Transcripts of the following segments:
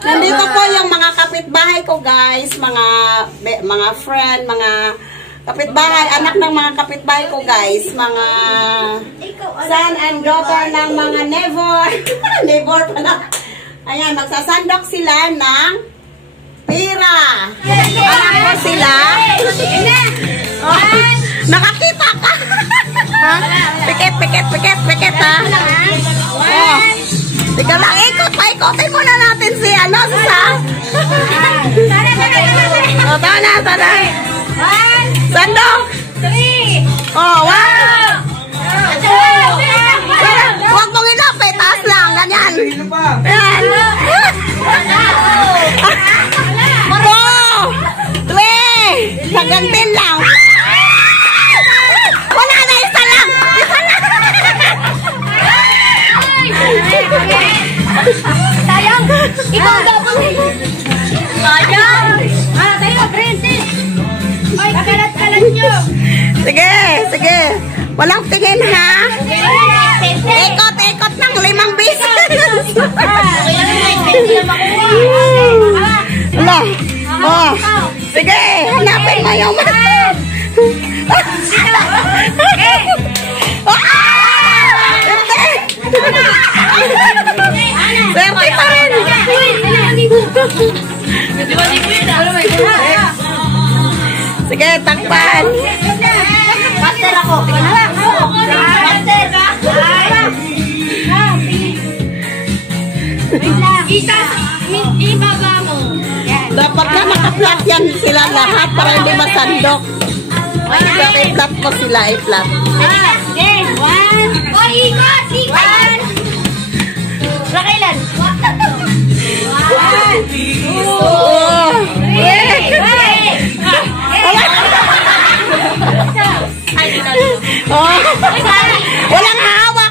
Nandito po yung mga kapitbahay ko guys, mga friend, mga kapitbahay, anak ng mga kapitbahay ko guys, mga son and daughter ng mga neighbor. Neighbor pala. Ayan, magsasandok sila ng pira. Alam ko sila. Oh, nakakita ka. Pikit ha. Oh. Tika lang, ikotin muna natin si ano, si Sam. O, tara. Sandok. 3. Oh, 1. Huwag mong ilapit, taas lang, ganyan. Ayan. 4. 3. Sagantin lang. Wala na, isa lang. Sayang! Ikaw dapat eh! Sayang! Tayo, princess! Ay, kalat-kalat nyo! Sige. Walang tingin ha. Ikot ng 5 beses. Wala. Oh. Sige, hanapin mo yung Swerte pa rin. Sige, takpan. Master ako. Master ka. Ibaba mo. Dapat na naka-flat yan sila lahat para hindi masandok. Dapat i-flat mo sila, i-flat. Okay, 1. Oh, ikot. Rakailan? 1.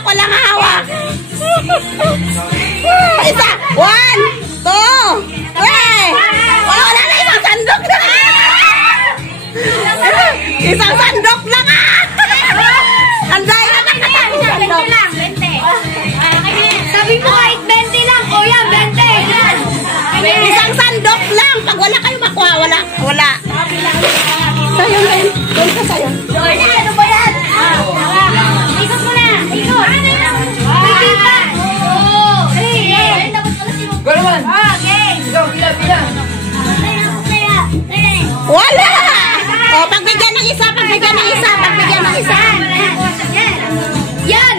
Walang hawak. Isa. 1, 2, 3. Wala na isang sandok na. Isang sandok lang Anday na nakatang sandok. Sabi mo kahit 20 lang. O yan, 20. Isang sandok lang. Pag wala kayo makuha, wala. Sayang na yun. Doon ka sayang. Ano ba yan? Ikot mo na. Ikot. Ikita. 3. Dapat pala si Muggo. Okay. Bilang. Wala! O, pagbigyan ng isa. Yan!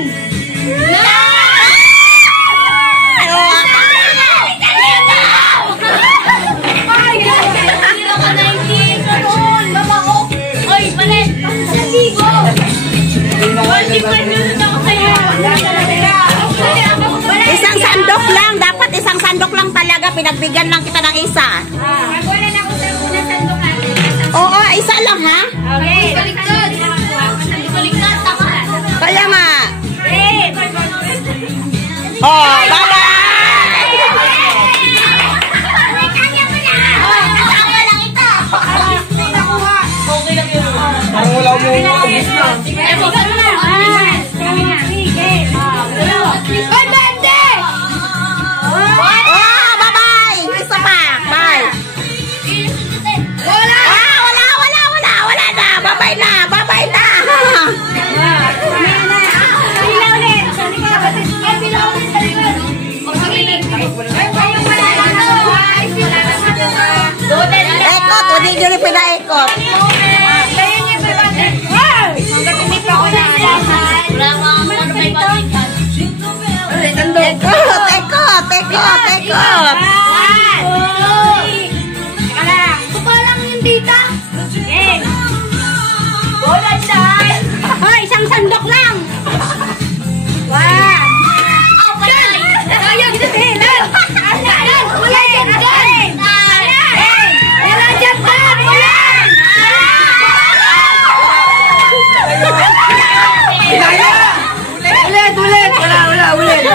Isang sandok lang. Dapat isang sandok lang talaga. Pinagbigyan lang kita ng isa. Oo, isa lang ha? Okay. Baliktad. Kaya nga. Oh, bye-bye! Parang wala mo ubis na. Isa pa. Bye. Wala na. Babay na. Ekot, hindi nyo rin pinaekot. Ekot. Kupalang yung dita. Wala siya. Isang sandok lang. Ayaw, kita sihilan. Wala dyan. Ulit. Wala. Ulit.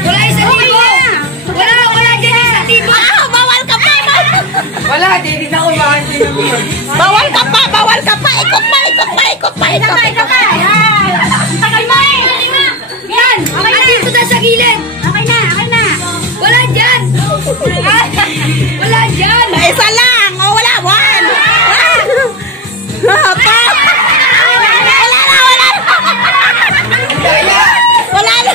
Wala isa dito. Wala dyan isa. Bawal ka pa, bawal ka pa. Ikot pa, ikot pa, ikot pa, ikot pa. Ika pa. Tagal mo eh. Yan. Okay na. Dito na sa gilid. Okay na, okay na. Wala dyan. Wala dyan. Isa lang. O, wala. One. Wala na, wala na. Wala na.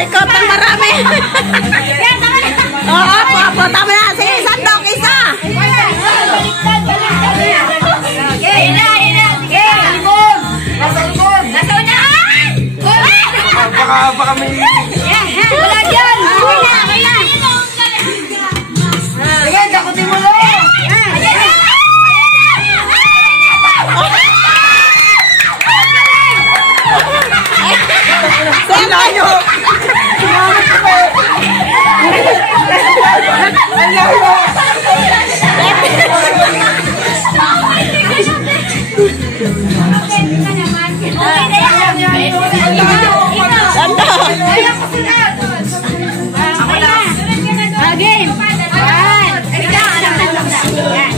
Ikot ang marami. Oo, po, tama na. Sige, sandok, isa. Baka may... Wala dyan. Okay na, okay na. Sige, dakutin mo lang. Saan kayo?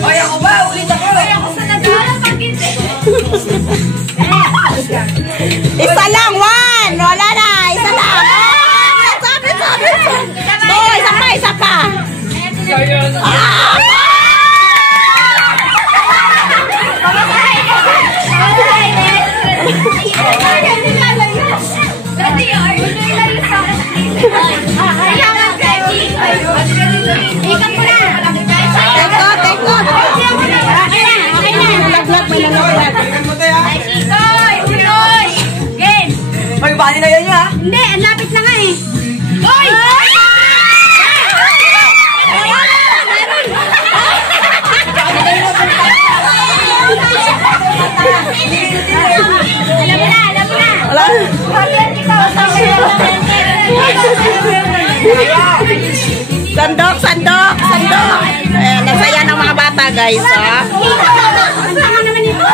Ay, ako ba? Ulit ako. Isa lang, one. Wala na, isa lang. Sabi. Oh, isa pa, isa pa. May bali na yan niya. Hindi, ang lapit na nga eh. Hoy! Alam mo na. Wala. Sandok. Ayan, nasaya ng mga bata, guys, ha? Ang tanga naman ito.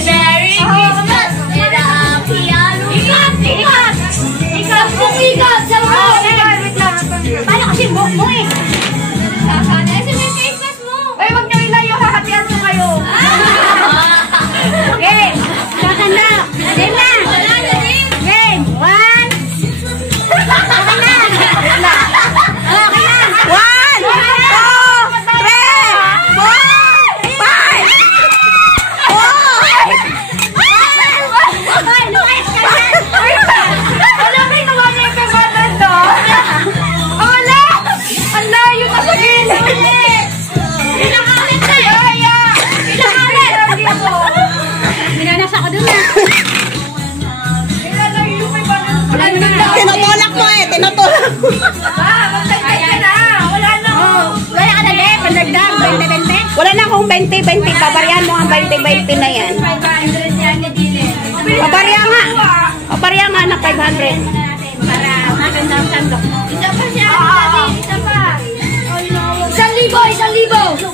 Merry Christmas and a piano. Ikat! Paano kasi buhok mo eh? Kasi may Christmas mo. Ay, wag niyo ilayo, hahatian mo kayo. Okay, kakanda. Game na. Game. One. Okay na. Okay na. 1, 2, 3, 4, 5. Ay, Luis, ganyan. Alam mo yung naman yung kagatan do? Wala! Ang layo na sa gilid. Ilang ulit na eh. Ilang ulit. Minanas ako dun ah. Wala na. Tinutulak mo eh, tinutulak. Magtagtag ka na. Wala na. Wala ka na din. Pandagdag. 20-20. Wala na akong 20-20. Pabaryan mo ang 20-20 na yan. 500 yan na dili. Pabarya nga. Pabarya nga na 500. Para maganda ang sandok. Isa pa siya. Isa pa. 1,000. 1,000.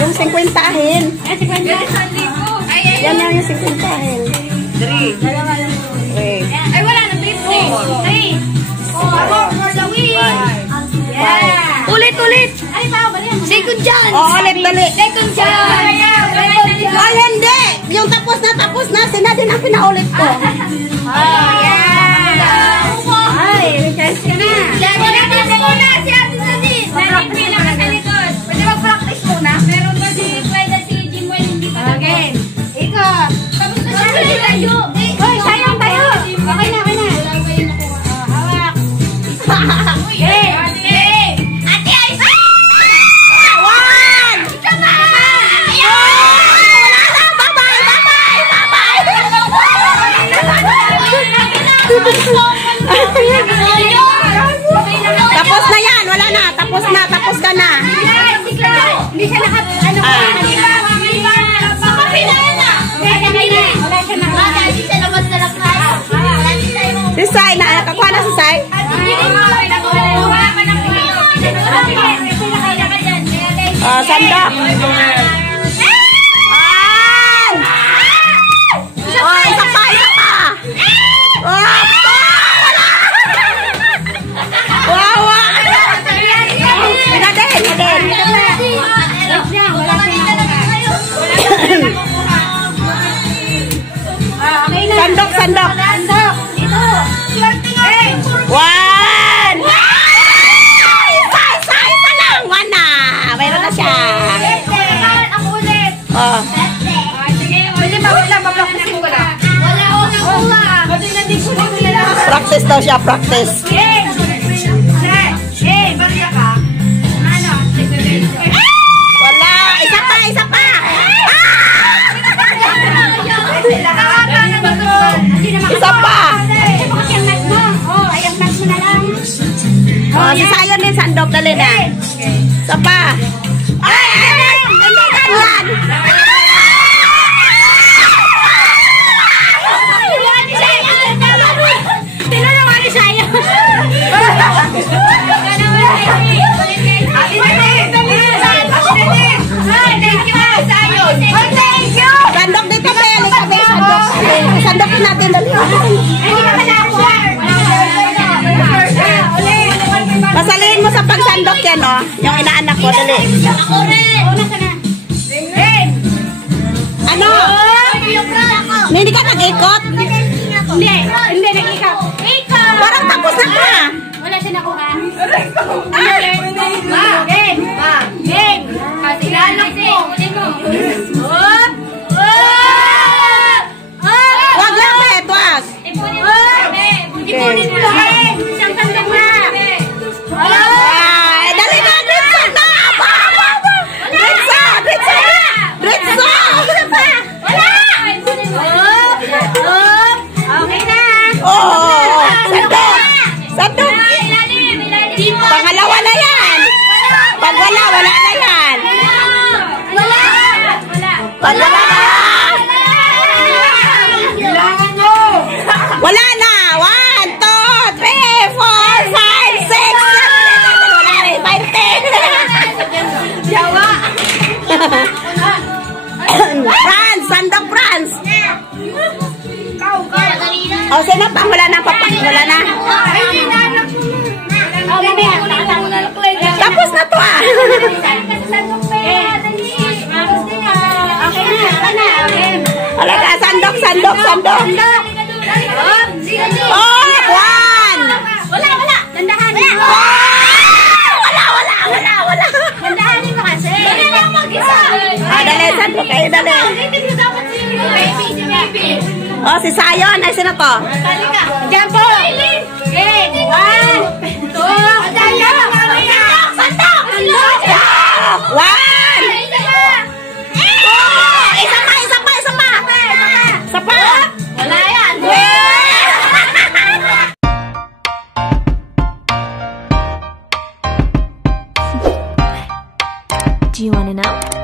Yung 50 ahin. Eh, 50. Yan lang yung 50 ahin. 3. Ay, wala na. 3. 4 for the win. Yeah. Ulit. Ay, second chance. Oo, ulit, dali. Second chance. Ay, hindi. Yung tapos na. Sina din ang pinaulit ko. Oh, yeah. Ay, may chance ka na. Practice muna si Ate Nadine. Practice lang sa likod. Pwede mag-practice muna. Meron ba si Clyde at si Jimoy hindi pa? Okay. Ikot. Tapos na siya. Hoy, sayang tayo. Okay na. Hawak. Okay. Ate, ay! One! Isa pa! Wala na! Bye-bye! Ayun! sandok. An! Oh, isa pa, isa pa. Oh, wala. Wawa. Ina din, ina din. Sandok, sandok. One! Isa lang. One na. Mayroon na siya. Oh. Practice daw siya, practice. Wala. Isa pa, isa pa. Isa pa. Oh, si Sayon din sandok, dali na. Isa pa. Ay! Hindi ganyan. Sandok dito, Bel. Ikabi, sandok. Sandokin natin, dali. Masalihin mo sa pagsandok yan, oh. Yung inaanak ko, dali. Ano? Hindi ka nag-ikot? Hindi, hindi nag-ikot. Parang tapos na ka. Wala siya nakuha. Game! Game! Kasilalang mo. Wag lang, Bet, wag. Ipunin mo lang. Isang sandok na. Ay, dali na, Dritsa na. Dritsa, Dritsa. Dritsa. Wala! Okay na. Oh, sandok. Sandok. Ilalim, ilalim. Pangalawa na yan. Pag wala, wala na yan. Wala! Wala! Pag wala na. Wala na. 1, 2, 3, 4, 5, 6, 7, 8, wala na. 5, 10. Jawa! Franz, sandok Franz. O, sino pa? Wala na, papa. Wala na. Tapos na to, ah. Wala na, sandok, sandok, sandok. Oh, 1. Wala, wala! Dandahan! Wala. Dandahanin mo kasi! Dali lang mag-isa! Ah, dali, sandok kayo, dali. Hindi dapat si baby, si baby! Oh, si Sayon. Ay, sino to? Halika! Diyan po! Okay! 1, 2, sandok! Sandok! 1. Oh, isa pa. Isa pa. Wala yan! Do you want to know?